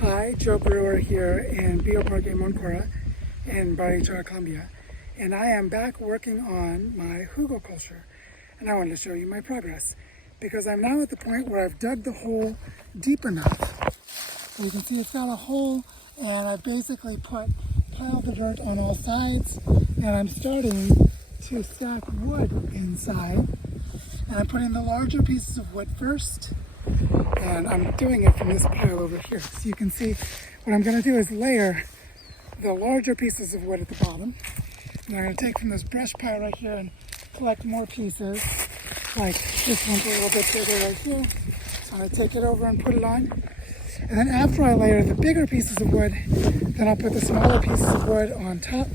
Hi, Joe Brewer here in Bioparque, Móncora in Barichara, Colombia. And I am back working on my HugelKultur. And I wanted to show you my progress because I'm now at the point where I've dug the hole deep enough. So you can see it's got a hole, and I've basically piled the dirt on all sides, and I'm starting to stack wood inside. And I'm putting the larger pieces of wood first, and I'm doing it from this pile over here. So you can see what I'm going to do is layer the larger pieces of wood at the bottom. And I'm going to take from this brush pile right here and collect more pieces. Like this one's a little bit bigger right here. So I'm going to take it over and put it on. And then after I layer the bigger pieces of wood, then I'll put the smaller pieces of wood on top.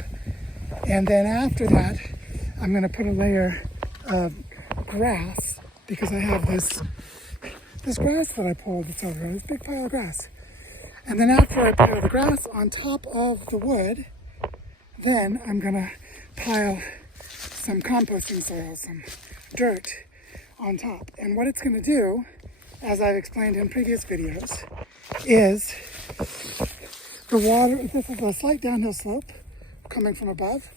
And then after that, I'm going to put a layer of grass, because I have this grass that I pulled that's over here, this big pile of grass. And then after I pile the grass on top of the wood, then I'm gonna pile some composting soil, some dirt on top. And what it's gonna do, as I've explained in previous videos, is the water, this is a slight downhill slope coming from above.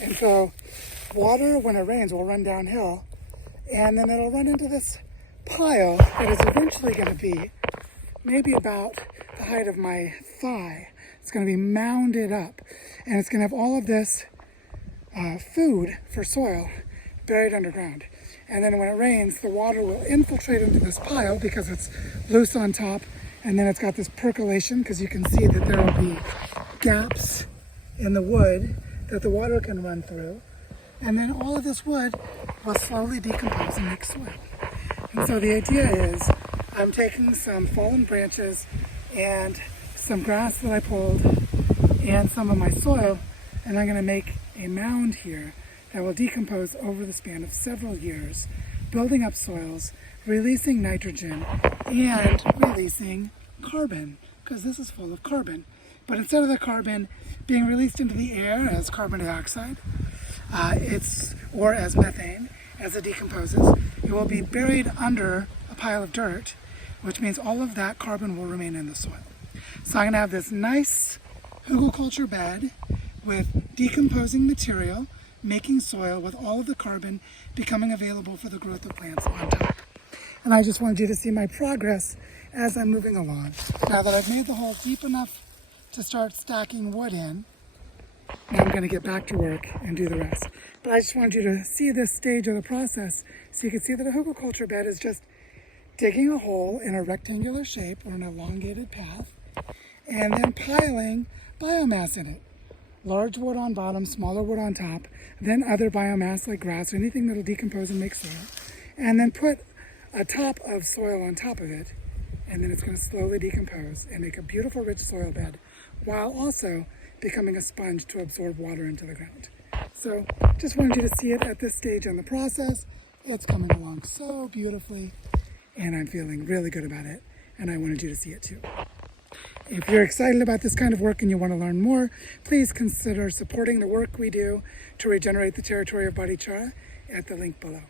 And so water, when it rains, will run downhill, and then it'll run into this pile that is eventually going to be maybe about the height of my thigh. It's going to be mounded up, and it's going to have all of this food for soil buried underground. And then when it rains, the water will infiltrate into this pile because it's loose on top, and then it's got this percolation, because you can see that there will be gaps in the wood that the water can run through. And then all of this wood will slowly decompose and make soil. And so the idea is I'm taking some fallen branches and some grass that I pulled and some of my soil, and I'm going to make a mound here that will decompose over the span of several years, building up soils, releasing nitrogen, and releasing carbon, because this is full of carbon. But instead of the carbon being released into the air as carbon dioxide, or as methane, as it decomposes, it will be buried under a pile of dirt, which means all of that carbon will remain in the soil. So I'm going to have this nice HugelKultur bed with decomposing material, making soil with all of the carbon becoming available for the growth of plants on top. And I just wanted you to see my progress as I'm moving along. Now that I've made the hole deep enough to start stacking wood in, now I'm going to get back to work and do the rest. But I just wanted you to see this stage of the process so you can see that a HugelKultur bed is just digging a hole in a rectangular shape or an elongated path, and then piling biomass in it. Large wood on bottom, smaller wood on top, then other biomass like grass or anything that will decompose and make soil. And then put a top of soil on top of it, and then it's going to slowly decompose and make a beautiful rich soil bed, while also becoming a sponge to absorb water into the ground. So just wanted you to see it at this stage in the process. It's coming along so beautifully, and I'm feeling really good about it, and I wanted you to see it too. If you're excited about this kind of work and you want to learn more, please consider supporting the work we do to regenerate the territory of Barichara at the link below.